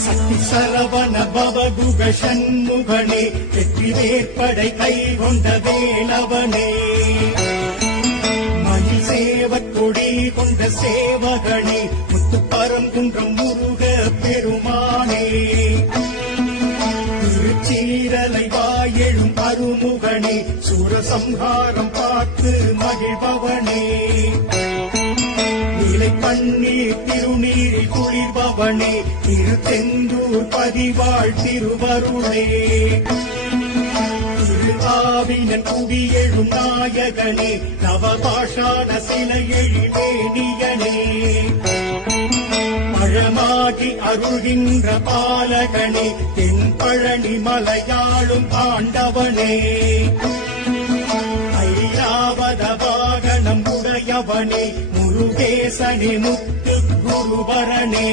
சக்தி சரவண பவகுக சண்முகனே வெற்றி வேற்படை கை கொண்ட வேலவனே மயில் சேவற்கொடி கொண்ட சேவகனே முத்துப்பரங்குன்றம் முருக பெருமானே திருச்சீரலை வாயெழும் அருமுகனே சூரசம்ஹாரம் பார்த்து மகிழ்பவனே நீலை பன்னீர் திருநீரில் குளிர்பவனே திருத்தெந்தூர் பதிவாழ் திருவருளே திருஆவினன் குடியெழும் நாயகனே நவபாஷான சிலை எழிவேணியனே பழமாகி அருள்கின்ற பாலகனே தென்பழனி மலையாளும் ஆண்டவனே ஐராவத வாகனம் உடையவனே முருகேசனே முத்து குருபரனே